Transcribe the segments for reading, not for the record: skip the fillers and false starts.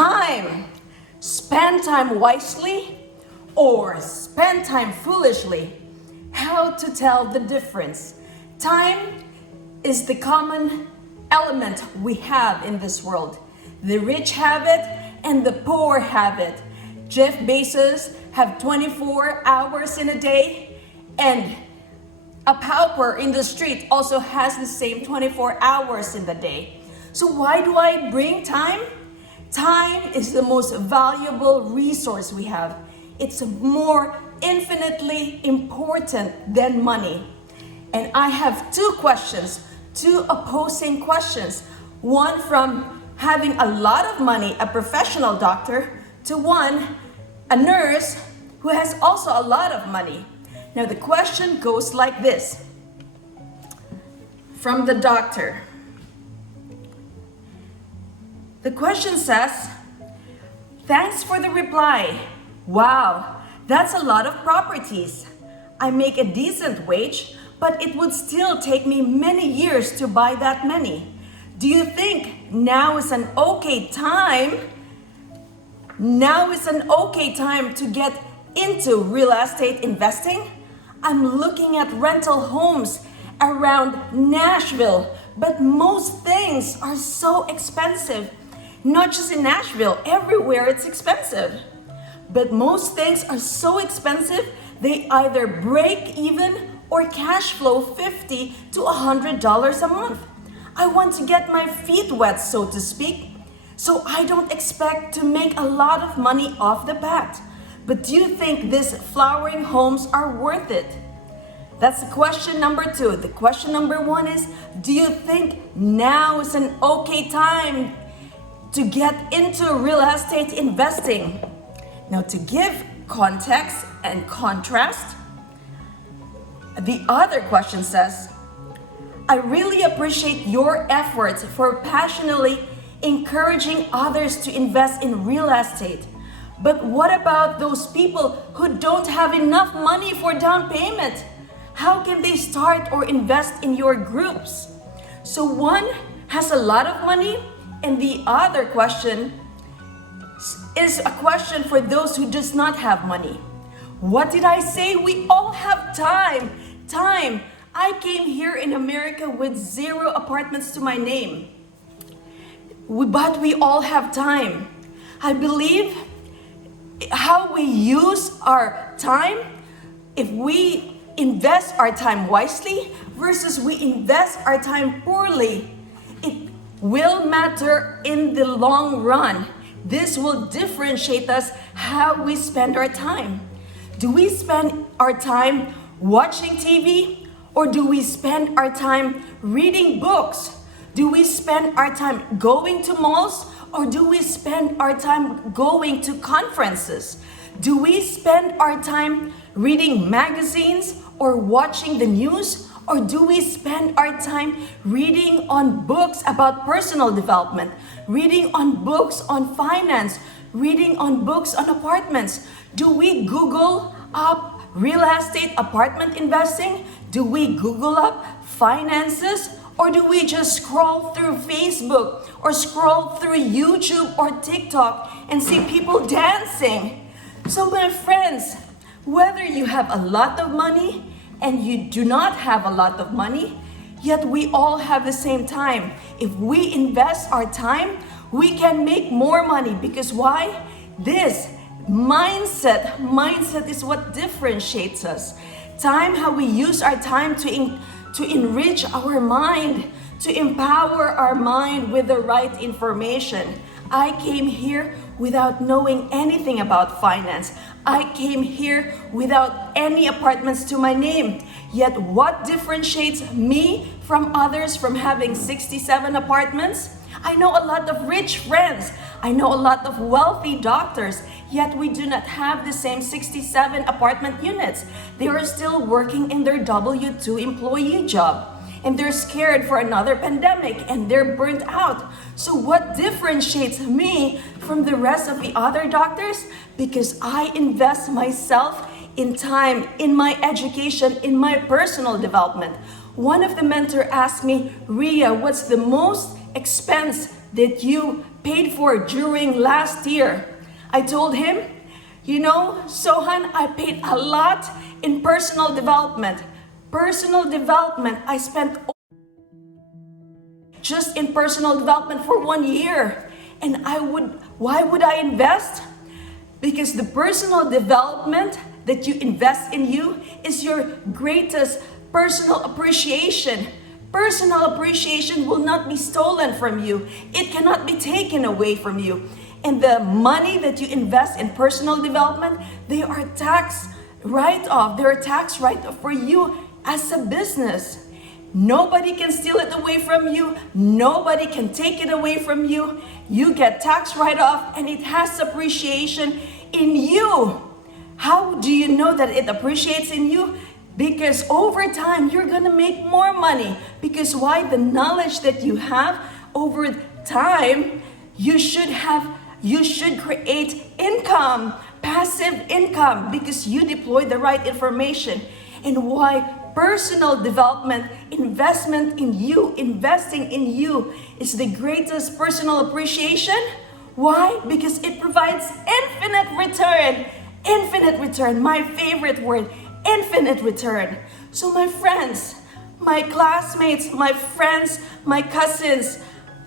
Time. Spend time wisely or spend time foolishly. How to tell the difference. Time is the common element we have in this world. The rich have it and the poor have it. Jeff Bezos have 24 hours in a day, and a pauper in the street also has the same 24 hours in the day. So why do I bring time? Time is the most valuable resource we have. It's more infinitely important than money. And I have two opposing questions. One from having a lot of money, a professional doctor, to one, a nurse who has also a lot of money. Now the question goes like this. From the doctor. The question says, "Thanks for the reply. Wow, that's a lot of properties. I make a decent wage, but it would still take me many years to buy that many. Do you think now is an okay time? Now is an okay time to get into real estate investing? I'm looking at rental homes around Nashville, but most things are so expensive. Not just in Nashville, everywhere it's expensive. But most things are so expensive, they either break even or cash flow $50 to $100 a month. I want to get my feet wet, so to speak, so I don't expect to make a lot of money off the bat. But do you think these flowering homes are worth it?" That's question number two. The question number one is, do you think now is an okay time to get into real estate investing? Now, to give context and contrast, the other question says, "I really appreciate your efforts for passionately encouraging others to invest in real estate. But what about those people who don't have enough money for down payment? How can they start or invest in your groups?" So one has a lot of money, and the other question is a question for those who does not have money. What did I say? We all have time. Time. I came here in America with 0 apartments to my name. But we all have time. I believe how we use our time, if we invest our time wisely versus we invest our time poorly, it will matter in the long run. This will differentiate us how we spend our time. Do we spend our time watching TV, or do we spend our time reading books? Do we spend our time going to malls, or do we spend our time going to conferences? Do we spend our time reading magazines or watching the news? Or do we spend our time reading on books about personal development, reading on books on finance, reading on books on apartments? Do we Google up real estate apartment investing? Do we Google up finances? Or do we just scroll through Facebook or scroll through YouTube or TikTok and see people dancing? So my friends, whether you have a lot of money and you do not have a lot of money, yet we all have the same time. If we invest our time, we can make more money. Because why? This mindset is what differentiates us. Time, how we use our time to enrich our mind, to empower our mind with the right information. I came here without knowing anything about finance. I came here without any apartments to my name. Yet what differentiates me from others from having 67 apartments? I know a lot of rich friends. I know a lot of wealthy doctors, yet we do not have the same 67 apartment units. They are still working in their W-2 employee job, and they're scared for another pandemic, and they're burnt out. So what differentiates me from the rest of the other doctors? Because I invest myself in time, in my education, in my personal development. One of the mentor asked me, "Ria, what's the most that you paid for during last year. I told him, you know, Sohan, I paid a lot in personal development. Personal development, I spent just in personal development for 1 year. And why would I invest? Because the personal development that you invest in you is your greatest personal appreciation. Personal appreciation will not be stolen from you. It cannot be taken away from you. And the money that you invest in personal development, they are tax write-off. They're tax write-off for you as a business. Nobody can steal it away from you. Nobody can take it away from you. You get tax write-off and it has appreciation in you. How do you know that it appreciates in you? Because over time, you're gonna make more money. Because why? The knowledge that you have over time, you should create income, passive income, because you deploy the right information. And why personal development, investment in you, investing in you is the greatest personal appreciation? Why? Because it provides infinite return. Infinite return, my favorite word, infinite return. So my friends, my classmates, my friends, my cousins,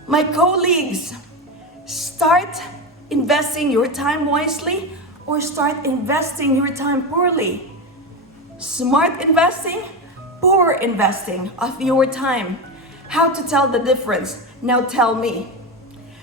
my colleagues, start investing your time wisely or start investing your time poorly. Smart investing, poor investing of your time. How to tell the difference? Now tell me.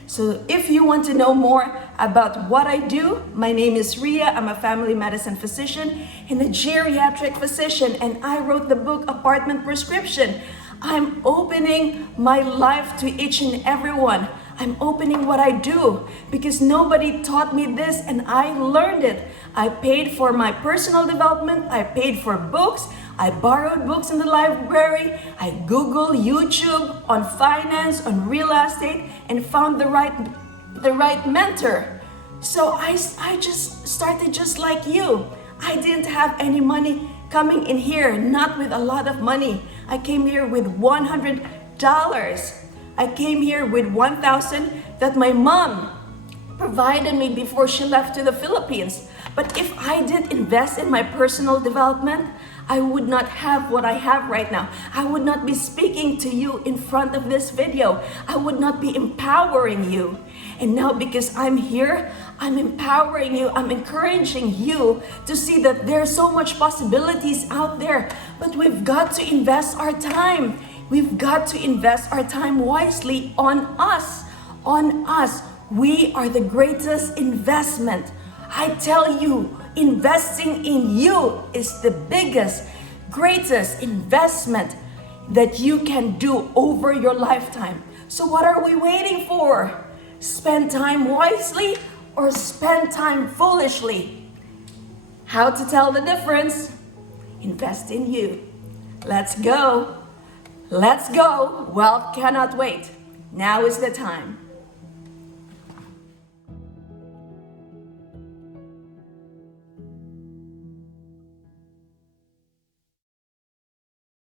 So if you want to know more about what I do, my name is Ria. I'm a family medicine physician and a geriatric physician, and I wrote the book Apartment Prescription. I'm opening my life to each and everyone. I'm opening what I do because nobody taught me this and I learned it. I paid for my personal development. I paid for books. I borrowed books in the library. I Googled YouTube on finance, on real estate, and found the right mentor. So I just started just like you. I didn't have any money coming in here, not with a lot of money. I came here with $100. I came here with $1,000 that my mom provided me before she left to the Philippines. But if I didn't invest in my personal development, I would not have what I have right now. I would not be speaking to you in front of this video. I would not be empowering you. And now because I'm here, I'm empowering you. I'm encouraging you to see that there's so much possibilities out there. But we've got to invest our time. We've got to invest our time wisely on us. On us. We are the greatest investment. I tell you, investing in you is the biggest, greatest investment that you can do over your lifetime. So what are we waiting for? Spend time wisely or spend time foolishly? How to tell the difference? Invest in you. Let's go. Let's go. Wealth cannot wait. Now is the time.